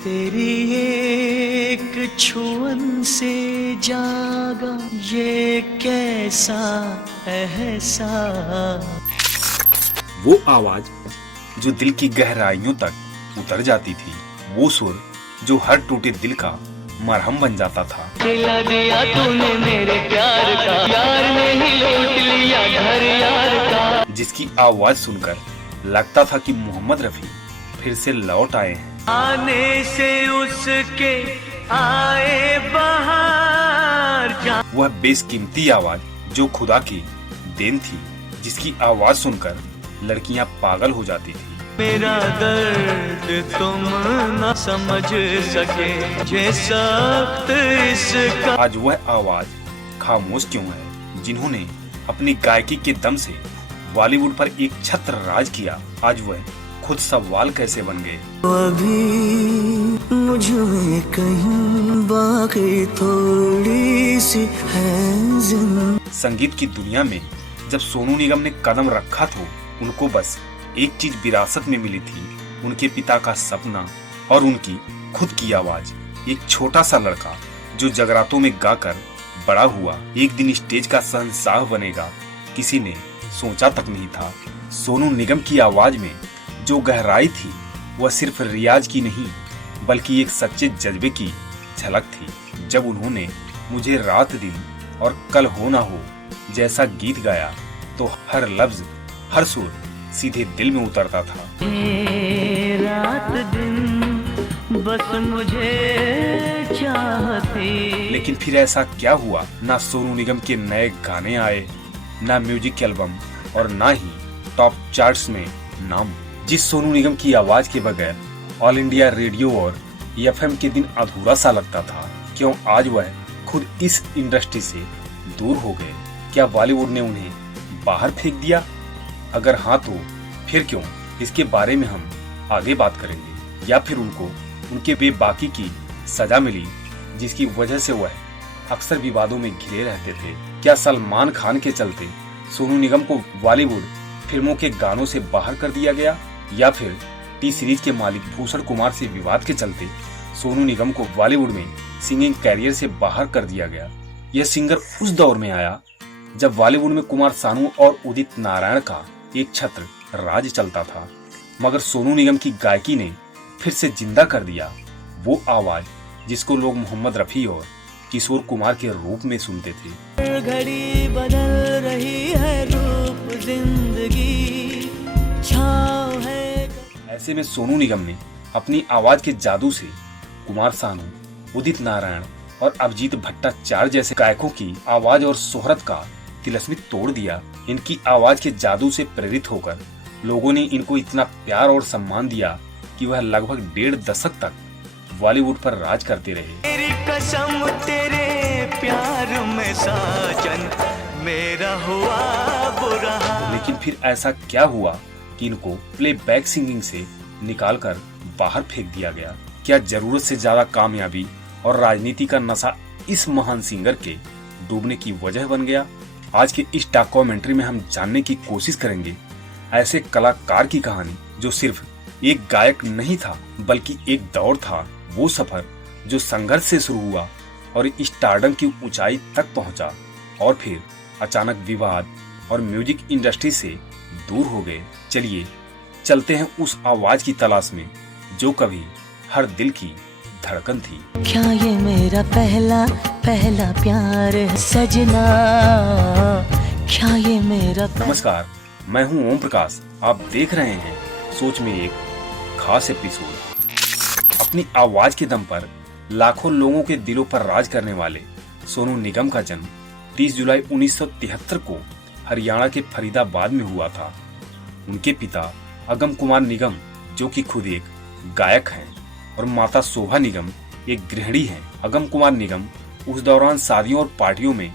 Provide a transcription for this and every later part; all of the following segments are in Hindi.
तेरी एक छुअन से जागा ये कैसा एहसास। वो आवाज जो दिल की गहराइयों तक उतर जाती थी, वो सुर जो हर टूटे दिल का मरहम बन जाता था। दिला दिया तूने मेरे प्यार का, यार ने ही लूट लिया घर यार का। जिसकी आवाज सुनकर लगता था कि मोहम्मद रफी फिर से लौट आए हैं। आने से उसके आए बाहर। वह बेशकीमती आवाज जो खुदा की देन थी, जिसकी आवाज सुनकर लड़कियां पागल हो जाती थी। मेरा दर्द तुम न समझ सके, जे सख्त इसका। आज वह आवाज खामोश क्यों है, जिन्होंने अपनी गायकी के दम से बॉलीवुड पर एक छत्र राज किया, आज वह खुद सवाल कैसे बन गए। अभी मुझे कहीं बाकी थोड़ी सी है जिंदगी। संगीत की दुनिया में जब सोनू निगम ने कदम रखा तो उनको बस एक चीज विरासत में मिली थी, उनके पिता का सपना और उनकी खुद की आवाज। एक छोटा सा लड़का जो जगरातों में गाकर बड़ा हुआ, एक दिन स्टेज का शहंशाह बनेगा, किसी ने सोचा तक नहीं था। सोनू निगम की आवाज में जो गहराई थी, वह सिर्फ रियाज की नहीं बल्कि एक सच्चे जज्बे की झलक थी। जब उन्होंने मुझे रात दिन और कल हो ना हो जैसा गीत गाया, तो हर लफ्ज हर सुर सीधे दिल में उतरता था। रात दिन बस मुझे चाहती। लेकिन फिर ऐसा क्या हुआ, ना सोनू निगम के नए गाने आए, ना म्यूजिक एल्बम और ना ही टॉप चार्ट्स में नाम। जिस सोनू निगम की आवाज के बगैर ऑल इंडिया रेडियो और एफएम के दिन अधूरा सा लगता था, क्यों आज वह खुद इस इंडस्ट्री से दूर हो गए? क्या बॉलीवुड ने उन्हें बाहर फेंक दिया? अगर हाँ तो फिर क्यों? इसके बारे में हम आगे बात करेंगे। या फिर उनको उनके बेबाकी की सजा मिली, जिसकी वजह से वह अक्सर विवादों में घिरे रहते थे। क्या सलमान खान के चलते सोनू निगम को बॉलीवुड फिल्मों के गानों से बाहर कर दिया गया? या फिर टी सीरीज के मालिक भूषण कुमार से विवाद के चलते सोनू निगम को बॉलीवुड में सिंगिंग कैरियर से बाहर कर दिया गया? यह सिंगर उस दौर में आया जब बॉलीवुड में कुमार सानू और उदित नारायण का एक छत्र राज चलता था, मगर सोनू निगम की गायकी ने फिर से जिंदा कर दिया वो आवाज जिसको लोग मोहम्मद रफी और किशोर कुमार के रूप में सुनते थे। घड़ी बदल रही है, रूप जिंदगी छाव है। ऐसे में सोनू निगम ने अपनी आवाज के जादू से कुमार सानू, उदित नारायण और अभिजीत भट्टाचार्य जैसे गायकों की आवाज और शोहरत का तिलस्मी तोड़ दिया। इनकी आवाज के जादू से प्रेरित होकर लोगों ने इनको इतना प्यार और सम्मान दिया कि वह लगभग 1.5 दशक तक बॉलीवुड पर राज करते रहे। तेरी कसम तेरे प्यार में साजन मेरा हुआ बुरा। लेकिन फिर ऐसा क्या हुआ कि इनको प्लेबैक सिंगिंग से निकालकर बाहर फेंक दिया गया? क्या जरूरत से ज्यादा कामयाबी और राजनीति का नशा इस महान सिंगर के डूबने की वजह बन गया? आज के इस डॉक्यूमेंट्री में हम जानने की कोशिश करेंगे ऐसे कलाकार की कहानी जो सिर्फ एक गायक नहीं था बल्कि एक दौर था। वो सफर जो संघर्ष से शुरू हुआ और स्टारडम की ऊंचाई तक पहुंचा और फिर अचानक विवाद और म्यूजिक इंडस्ट्री से दूर हो गए। चलिए चलते हैं उस आवाज की तलाश में जो कभी हर दिल की धड़कन थी। क्या ये मेरा पहला पहला प्यार है सजना, क्या ये मेरा। नमस्कार, मैं हूं ओम प्रकाश। आप देख रहे हैं सोच में एक खास एपिसोड। अपनी आवाज के दम पर लाखों लोगों के दिलों पर राज करने वाले सोनू निगम का जन्म 30 जुलाई 1973 को हरियाणा के फरीदाबाद में हुआ था। उनके पिता अगम कुमार निगम जो कि खुद एक गायक हैं और माता शोभा निगम एक गृहिणी हैं। अगम कुमार निगम उस दौरान शादियों और पार्टियों में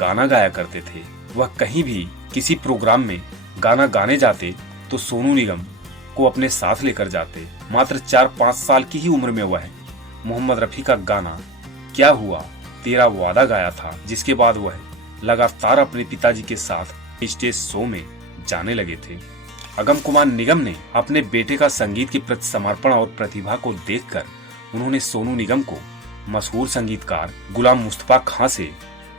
गाना गाया करते थे। वह कहीं भी किसी प्रोग्राम में गाना गाने जाते तो सोनू निगम को अपने साथ लेकर जाते। मात्र 4-5 साल की ही उम्र में वह मोहम्मद रफी का गाना क्या हुआ तेरा वादा गाया था, जिसके बाद वह लगातार अपने पिताजी के साथ स्टेज शो में जाने लगे थे। अगम कुमार निगम ने अपने बेटे का संगीत के प्रति समर्पण और प्रतिभा को देखकर उन्होंने सोनू निगम को मशहूर संगीतकार गुलाम मुस्तफा खां से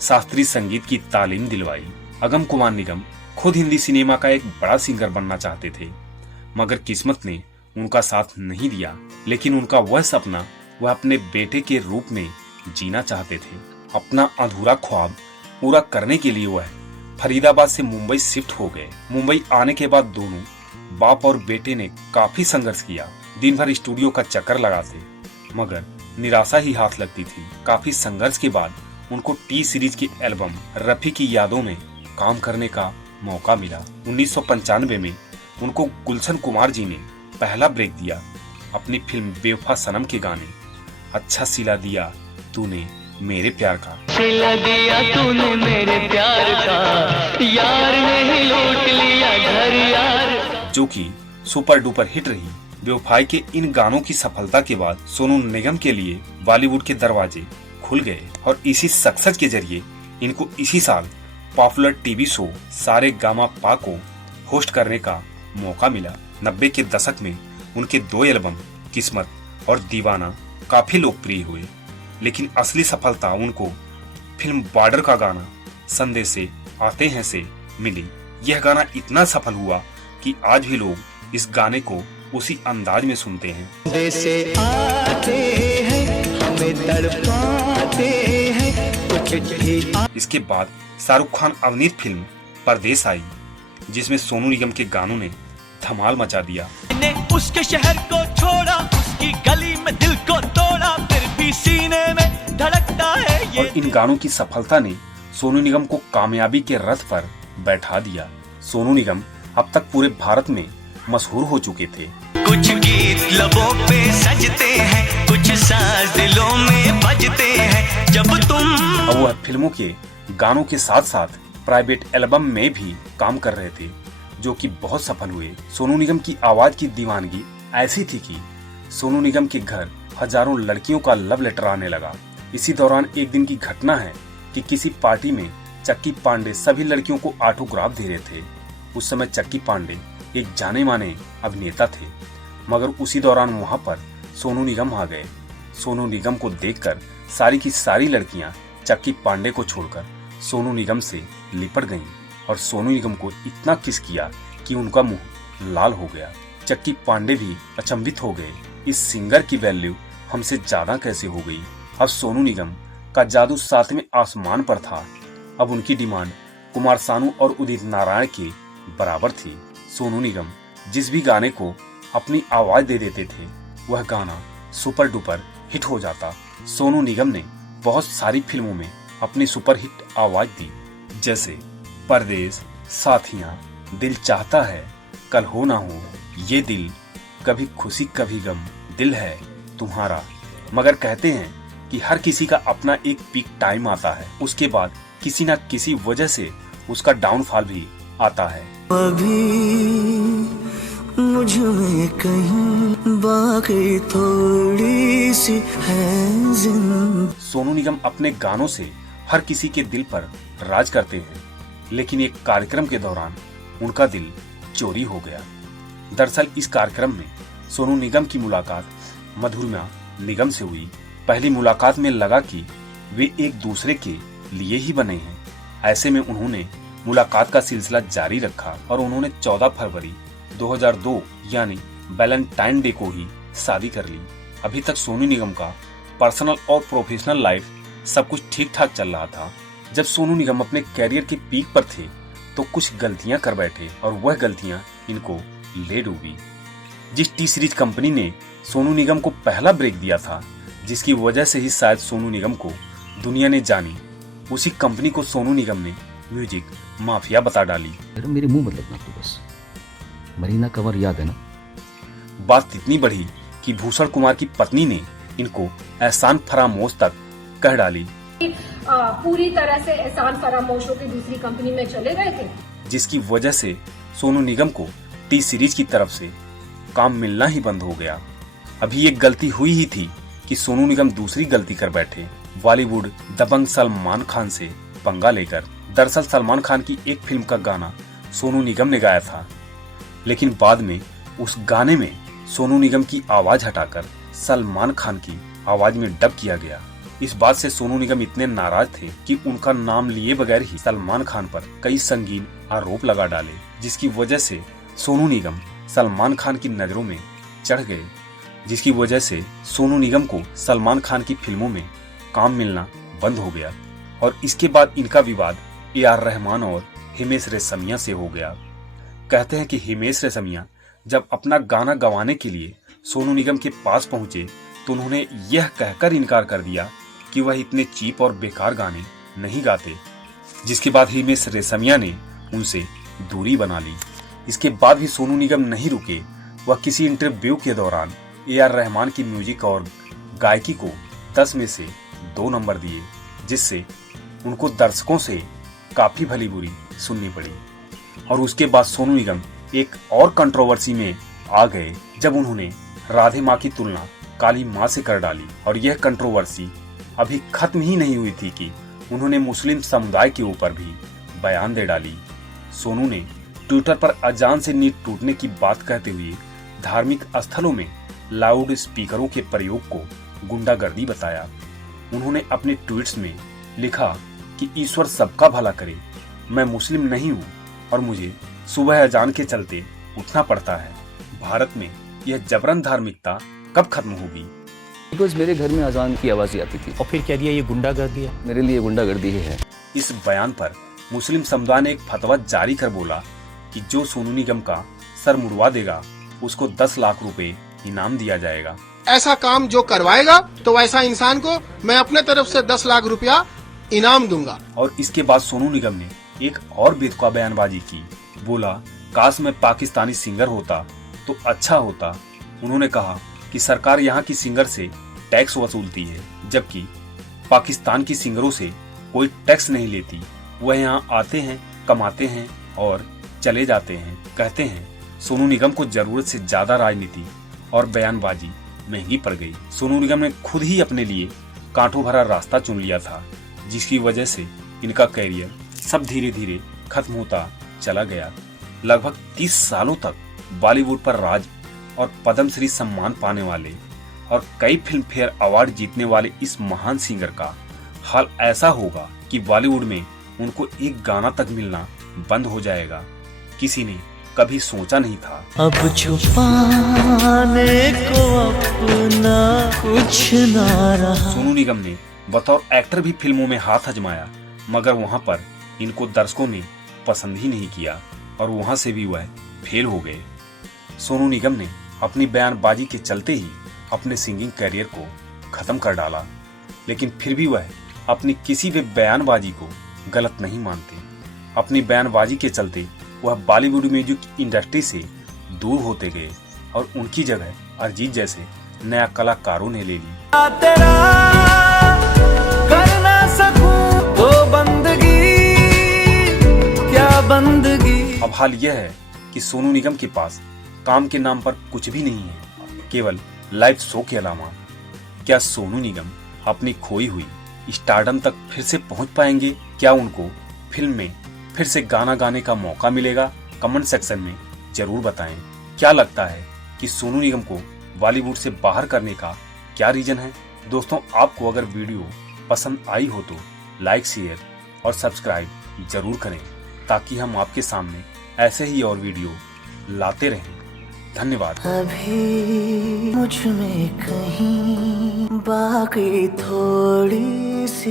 शास्त्रीय संगीत की तालीम दिलवाई। अगम कुमार निगम खुद हिंदी सिनेमा का एक बड़ा सिंगर बनना चाहते थे, मगर किस्मत ने उनका साथ नहीं दिया। लेकिन उनका वह सपना वह अपने बेटे के रूप में जीना चाहते थे। अपना अधूरा ख्वाब पूरा करने के लिए वह फरीदाबाद से मुंबई शिफ्ट हो गए। मुंबई आने के बाद दोनों बाप और बेटे ने काफी संघर्ष किया। दिन भर स्टूडियो का चक्कर लगाते, मगर निराशा ही हाथ लगती थी। काफी संघर्ष के बाद उनको टी सीरीज की एल्बम रफी की यादों में काम करने का मौका मिला। 1995 में उनको गुलशन कुमार जी ने पहला ब्रेक दिया अपनी फिल्म बेवफा सनम के गाने अच्छा सिला दिया तूने मेरे प्यार का, सिला दिया तूने मेरे प्यार का, यार ने ही लूट लिया घर यार, जो कि सुपर डुपर हिट रही। बेवफाई के इन गानों की सफलता के बाद सोनू निगम के लिए बॉलीवुड के दरवाजे खुल गए और इसी सक्सेस के जरिए इनको इसी साल पॉपुलर टीवी शो सारे गामा पा को होस्ट करने का मौका मिला। 90 के दशक में उनके 2 एल्बम किस्मत और दीवाना काफी लोकप्रिय हुए, लेकिन असली सफलता उनको फिल्म बॉर्डर का गाना संदेश से आते हैं से मिली। यह गाना इतना सफल हुआ कि आज भी लोग इस गाने को उसी अंदाज में सुनते हैं। जैसे आते हैं हमें तड़पाते हैं कुछ भी। इसके बाद शाहरुख खान अवनीत फिल्म परदेस आई, जिसमें सोनू निगम के गानों ने धमाल मचा दिया। ने उसके शहर को छोड़ा, उसकी गली में दिल को तोड़ा, फिर भी सीने में धड़कता है ये। और इन गानों की सफलता ने सोनू निगम को कामयाबी के रथ पर बैठा दिया। सोनू निगम अब तक पूरे भारत में मशहूर हो चुके थे। कुछ गीत लबों पे सजते हैं, कुछ साज दिलों में बजते हैं, जब तुम। अब वह फिल्मों के गानों के साथ साथ प्राइवेट एल्बम में भी काम कर रहे थे, जो कि बहुत सफल हुए। सोनू निगम की आवाज की दीवानगी ऐसी थी कि सोनू निगम के घर हजारों लड़कियों का लव लेटर आने लगा। इसी दौरान एक दिन की घटना है कि किसी पार्टी में चक्की पांडे सभी लड़कियों को ऑटोग्राफ दे रहे थे। उस समय चक्की पांडे एक जाने माने अभिनेता थे, मगर उसी दौरान वहां पर सोनू निगम आ गए। सोनू निगम को देखकर सारी की सारी लड़कियां चक्की पांडे को छोड़कर सोनू निगम से लिपट गईं और सोनू निगम को इतना किस किया कि उनका मुंह लाल हो गया। चक्की पांडे भी अचंभित हो गए, इस सिंगर की वैल्यू हमसे ज्यादा कैसे हो गई। अब सोनू निगम का जादू 7वें आसमान पर था। अब उनकी डिमांड कुमार सानू और उदित नारायण के बराबर थी। सोनू निगम जिस भी गाने को अपनी आवाज दे देते थे, वह गाना सुपर डुपर हिट हो जाता। सोनू निगम ने बहुत सारी फिल्मों में अपनी सुपर हिट आवाज दी, जैसे परदेस, साथियां, दिल चाहता है, कल हो ना हो, ये दिल, कभी खुशी कभी गम, दिल है तुम्हारा। मगर कहते हैं कि हर किसी का अपना एक पीक टाइम आता है, उसके बाद किसी न किसी वजह से उसका डाउनफॉल भी आता है। अभी मुझ में कहीं बाकी थोड़ी सी है जिंदगी। सोनू निगम अपने गानों से हर किसी के दिल पर राज करते हैं, लेकिन एक कार्यक्रम के दौरान उनका दिल चोरी हो गया। दरअसल इस कार्यक्रम में सोनू निगम की मुलाकात मधुरिमा निगम से हुई। पहली मुलाकात में लगा कि वे एक दूसरे के लिए ही बने हैं। ऐसे में उन्होंने मुलाकात का सिलसिला जारी रखा और उन्होंने 14 फरवरी 2002 यानी वैलेंटाइन डे को ही शादी कर ली। अभी तक सोनू निगम का पर्सनल और प्रोफेशनल लाइफ सब कुछ ठीक ठाक चल रहा था। जब सोनू निगम अपने कैरियर के पीक पर थे तो कुछ गलतियां कर बैठे और वह गलतियां इनको ले डूबी। जिस टी सीरीज कंपनी ने सोनू निगम को पहला ब्रेक दिया था, जिसकी वजह से ही शायद सोनू निगम को दुनिया ने जानी, उसी कंपनी को सोनू निगम ने म्यूजिक माफिया बता डाली। मेरे मुंह मत लगना तू, बस मरीना कंवर याद है ना। बात इतनी बढ़ी कि भूषण कुमार की पत्नी ने इनको एहसान फरामोश तक कह डाली, पूरी तरह से एहसान फरामोशों की दूसरी कंपनी में चले गए थे, जिसकी वजह से सोनू निगम को टी सीरीज की तरफ से काम मिलना ही बंद हो गया। अभी एक गलती हुई ही थी कि सोनू निगम दूसरी गलती कर बैठे, बॉलीवुड दबंग सलमान खान से पंगा लेकर। दरअसल सलमान खान की एक फिल्म का गाना सोनू निगम ने गाया था, लेकिन बाद में उस गाने में सोनू निगम की आवाज हटाकर सलमान खान की आवाज में डब किया गया। इस बात से सोनू निगम इतने नाराज थे कि उनका नाम लिए बगैर ही सलमान खान पर कई संगीन आरोप लगा डाले, जिसकी वजह से सोनू निगम सलमान खान की नजरों में चढ़ गए, जिसकी वजह से सोनू निगम को सलमान खान की फिल्मों में काम मिलना बंद हो गया। और इसके बाद इनका विवाद AR रहमान और हिमेश रेशमिया से हो गया। कहते हैं कि हिमेश रेशमिया जब अपना गाना गवाने के लिए सोनू निगम के पास पहुंचे तो उन्होंने यह कहकर इनकार कर दिया कि वह इतने चीप और बेकार गाने नहीं गाते, जिसके बाद हिमेश रेशमिया ने उनसे दूरी बना ली। इसके बाद भी सोनू निगम नहीं रुके। वह किसी इंटरव्यू के दौरान AR रहमान की म्यूजिक और गायकी को 10 में से 2 नंबर दिए, जिससे उनको दर्शकों से काफी भली बुरी सुननी पड़ी। और उसके बाद सोनू निगम एक और कंट्रोवर्सी में आ गए जब उन्होंने राधे माँ की तुलना काली माँ से कर डाली। और यह कंट्रोवर्सी अभी खत्म ही नहीं हुई थी कि उन्होंने मुस्लिम समुदाय के ऊपर भी बयान दे डाली। सोनू ने ट्विटर पर अजान से नींद टूटने की बात कहते हुए धार्मिक स्थलों में लाउड स्पीकरों के प्रयोग को गुंडागर्दी बताया। उन्होंने अपने ट्वीट्स में लिखा कि ईश्वर सबका भला करे, मैं मुस्लिम नहीं हूँ और मुझे सुबह अजान के चलते उठना पड़ता है। भारत में यह जबरन धार्मिकता कब खत्म होगी? बिकॉज मेरे घर में अजान की आवाज ही आती थी। और फिर कह दिया ये गुंडागर्दी है। मेरे लिए गुंडागर्दी ही है। इस बयान पर मुस्लिम समुदाय ने एक फतवा जारी कर बोला कि जो सोनू निगम का सर मुड़वा देगा उसको 10 लाख रुपए इनाम दिया जाएगा। ऐसा काम जो करवाएगा तो वैसा इंसान को मैं अपने तरफ से 10 लाख रुपया इनाम दूंगा। और इसके बाद सोनू निगम ने एक और बेतुका बयानबाजी की। बोला, काश मैं पाकिस्तानी सिंगर होता तो अच्छा होता। उन्होंने कहा कि सरकार यहाँ की सिंगर से टैक्स वसूलती है, जबकि पाकिस्तान की सिंगरों से कोई टैक्स नहीं लेती। वह यहाँ आते हैं, कमाते हैं और चले जाते हैं। कहते हैं सोनू निगम को जरूरत से ज्यादा राजनीति और बयानबाजी महंगी पड़ गई। सोनू निगम ने खुद ही अपने लिए कांटों भरा रास्ता चुन लिया था, जिसकी वजह से इनका कैरियर सब धीरे धीरे खत्म होता चला गया। लगभग 30 सालों तक बॉलीवुड पर राज और पद्मश्री सम्मान पाने वाले और कई फिल्म फेयर अवार्ड जीतने वाले इस महान सिंगर का हाल ऐसा होगा कि बॉलीवुड में उनको एक गाना तक मिलना बंद हो जाएगा। किसी ने कभी सोचा नहीं था। अब छुपाने को अपना कुछ ना रहा। सोनू निगम ने बतौर एक्टर भी फिल्मों में हाथ आजमाया, मगर वहां पर इनको दर्शकों ने पसंद ही नहीं किया और वहां से भी वह फेल हो गए। सोनू निगम ने अपनी बयानबाजी के चलते ही अपने सिंगिंग करियर को खत्म कर डाला, लेकिन फिर भी वह अपनी किसी भी बयानबाजी को गलत नहीं मानते। अपनी बयानबाजी के चलते वह बॉलीवुड म्यूजिक इंडस्ट्री से दूर होते गए और उनकी जगह अरिजीत जैसे नया कलाकारों ने ले ली। तेरा कर ना सकूं तो बंदगी, क्या बंदगी। अब हाल यह है कि सोनू निगम के पास काम के नाम पर कुछ भी नहीं है, केवल लाइव शो के अलावा। क्या सोनू निगम अपनी खोई हुई स्टारडम तक फिर से पहुंच पाएंगे? क्या उनको फिल्म में फिर से गाना गाने का मौका मिलेगा? कमेंट सेक्शन में जरूर बताएं। क्या लगता है कि सोनू निगम को बॉलीवुड से बाहर करने का क्या रीजन है? दोस्तों, आपको अगर वीडियो पसंद आई हो तो लाइक, शेयर और सब्सक्राइब जरूर करें, ताकि हम आपके सामने ऐसे ही और वीडियो लाते रहें। धन्यवाद। अभी मुझ में कहीं बाकी थोड़ी सी